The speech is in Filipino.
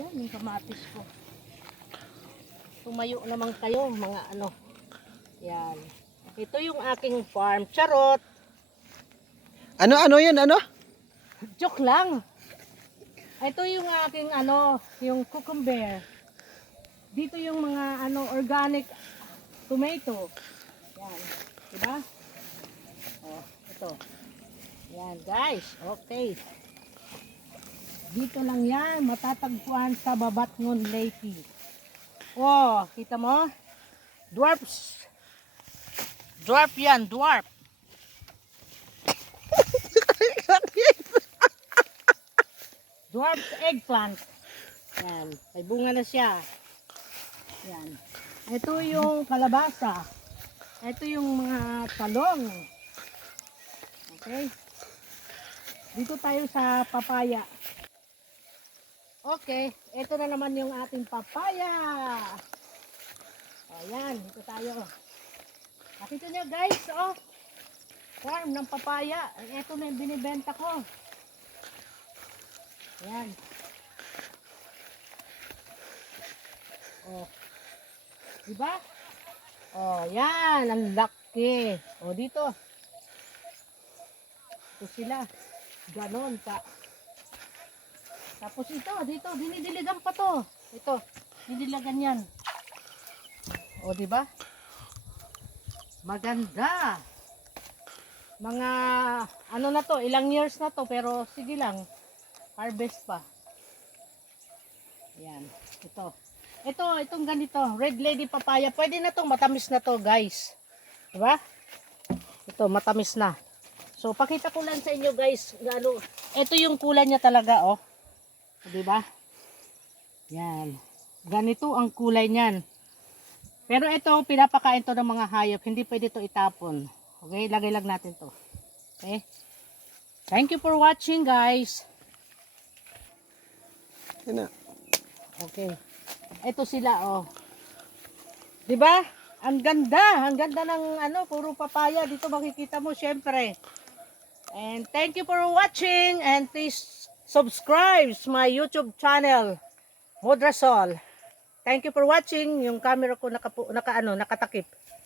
Yan, yung kamatis ko. Tumayo naman kayo, mga ano. Yan. Ito yung aking farm. Charot! Ano yun, ano? Joke lang. Ito yung aking ano, yung cucumber. Dito yung mga ano, organic tomato. Yan. Diba? Oh, ito. Yan, guys. Okay. Dito lang yan, matatagpuan sa Babatngon Lake. Oh, kita mo? Dwarfs. Dwarf yan, dwarf. Dwarf eggplant. Yan, may bunga na siya. Yan. Ito yung kalabasa. Ito yung mga talong. Okay? Dito tayo sa papaya. Okay, ito na naman yung ating papaya. Ayan, dito tayo. Nakita nyo guys, oh. Farm ng papaya. Ito na yung binibenta ko. Ayan. Oh. Diba? Oh, yan. Ang laki. Oh, dito. Ito sila. Ganon ka. Tapos ito, dito, dinidiligan pa to. Ito, dinidilagan yan. O, di ba? Maganda. Mga, ano na to, ilang years na to, pero sige lang, harvest pa. Ayan, ito. Itong ganito, red lady papaya, pwede na to, matamis na to, guys. Di ba? Ito, matamis na. So, pakita ko lang sa inyo, guys, gano, ito yung kulay niya talaga, oh. Diba? Yan. Ganito ang kulay niyan. Pero ito, pinapakain to ng mga hayop. Hindi pwede to itapon. Okay? Lagay lang natin to. Okay? Thank you for watching, guys. Yan na. Okay. Ito sila, oh. Diba? Ang ganda. Ang ganda ng ano, puro papaya. Dito makikita mo, syempre. And thank you for watching. And please subscribe to my YouTube channel, Modrasol. Thank you for watching. Yung camera ko nakatakip.